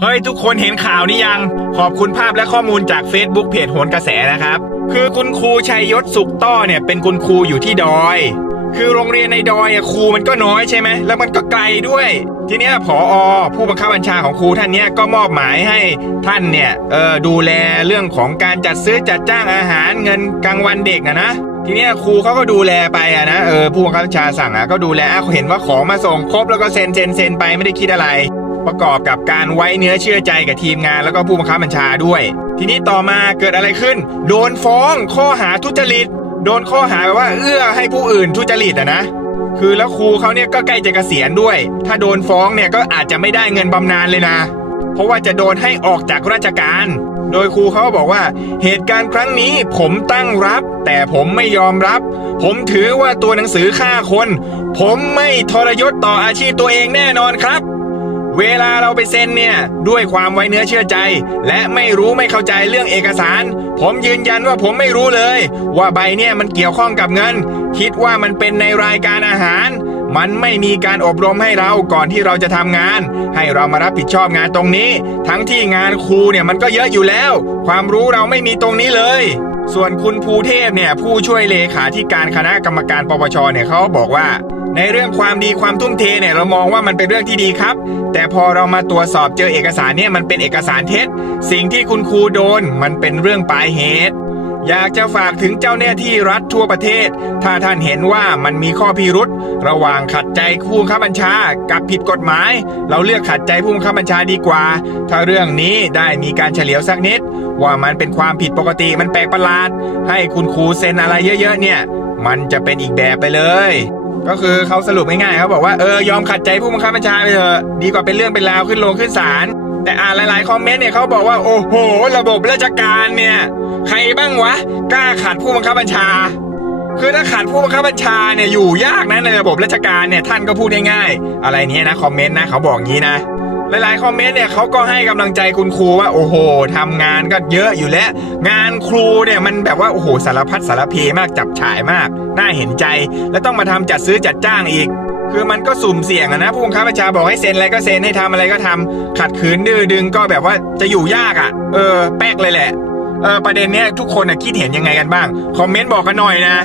เฮ้ย ทุกคนเห็นข่าวนี้ยัง ขอบคุณภาพและข้อมูลจาก Facebook เพจโหนกระแสนะครับ คือคุณครูชัยยศสุขต้อเนี่ยเป็นคุณครูอยู่ที่ดอย คือโรงเรียนในดอยอะครูมันก็น้อยใช่ไหมแล้วมันก็ไกลด้วย ทีเนี้ยผอผู้บังคับบัญชาของครูท่านเนี้ยก็มอบหมายให้ท่านเนี่ยเออดูแลเรื่องของการจัดซื้อจัดจ้างอาหารเงินกลางวันเด็กอะนะทีเนี้ยครูเขาก็ดูแลไปอะนะเออผู้บังคับบัญชาสั่งอะก็ดูแลอะเห็นว่าของมาส่งครบแล้วก็เซ็นเซ็นเซ็นไปไม่ได้คิดอะไร ประกอบกับการไว้เนื้อเชื่อใจกับทีมงานแล้วก็ผู้บังคับบัญชาด้วย ทีนี้ต่อมาเกิดอะไรขึ้น โดนฟ้องข้อหาทุจริต โดนข้อหาแบบว่าเอื้อให้ผู้อื่นทุจริตอะนะคือแล้วครูเขาเนี่ยก็ใกล้จะเกษียณด้วย ถ้าโดนฟ้องเนี่ยก็อาจจะไม่ได้เงินบำนาญเลยนะ เพราะว่าจะโดนให้ออกจากราชการ โดยครูเขาบอกว่า เหตุการณ์ครั้งนี้ผมตั้งรับ แต่ผมไม่ยอมรับ ผมถือว่าตัวหนังสือฆ่าคน ผมไม่ทรยศต่ออาชีพตัวเองแน่นอนครับ เวลาเราไปเซ็นเนี่ย ด้วยความไว้เนื้อเชื่อใจ และไม่รู้ไม่เข้าใจเรื่องเอกสาร ผมยืนยันว่าผมไม่รู้เลย ว่าใบเนี่ยมันเกี่ยวข้องกับเงิน คิดว่ามันเป็นในรายการอาหาร มันไม่มีการอบรมให้เราก่อนที่เราจะทำงาน ให้เรามารับผิดชอบงานตรงนี้ ทั้งที่งานครูเนี่ยมันก็เยอะอยู่แล้ว ความรู้เราไม่มีตรงนี้เลยส่วนคุณภูเทพเนี่ยผู้ช่วยเลขาธิการคณะกรรมการปปชเนี่ยเขาบอกว่า ในเรื่องความดีความทุ่มเทเนี่ยเรามองว่ามันเป็นเรื่องที่ดีครับ แต่พอเรามาตรวจสอบเจอเอกสารเนี่ยมันเป็นเอกสารเท็จ สิ่งที่คุณครูโดนมันเป็นเรื่องปลายเหตุอยากจะฝากถึงเจ้าหน้าที่รัฐทั่วประเทศ ถ้าท่านเห็นว่ามันมีข้อพิรุษระหว่างขัดใจผู้บังคับบัญชา กับผิดกฎหมาย เราเลือกขัดใจผู้บังคับบัญชาดีกว่า ถ้าเรื่องนี้ได้มีการเฉลียวสักนิด ว่ามันเป็นความผิดปกติมันแปลกประหลาด ให้คุณครูเซ็นอะไรเยอะๆเนี่ย มันจะเป็นอีกแบบไปเลย ก็คือเขาสรุปง่ายๆเขาบอกว่าเออยอมขัดใจผู้บังคับบัญชาไปเถอะดีกว่าเป็นเรื่องเป็นราวขึ้นลงขึ้นศาลแต่อ่านหลายๆคอมเมนต์เนี่ยเขาบอกว่าโอ้โห ระบบราชการเนี่ยใครบ้างวะกล้าขัดผู้บังคับบัญชา คือถ้าขัดผู้บังคับบัญชาเนี่ยอยู่ยากนะในระบบราชการเนี่ยท่านก็พูดง่ายๆอะไรเนี้ยนะคอมเมนต์นะเขาบอกงี้นะ หลายๆคอมเมนต์เนี่ยเขาก็ให้กำลังใจคุณครูว่าโอ้โหทำงานก็เยอะอยู่แล้ว งานครูเนี่ยมันแบบว่าโอ้โหสารพัดสารเพมากจับฉ่ายมาก น่าเห็นใจ แล้วต้องมาทำจัดซื้อจัดจ้างอีก คือมันก็สุ่มเสี่ยงอะนะผู้บังคับบัญชาบอกให้เซ็นอะไรก็เซ็นให้ทำอะไรก็ทำขัดขืนดื้อดึงก็แบบว่าจะอยู่ยากอะเออ แป๊กเลยแหละเออประเด็นเนี้ยทุกคนอะคิดเห็นยังไงกันบ้างคอมเมนต์บอกกันหน่อยนะ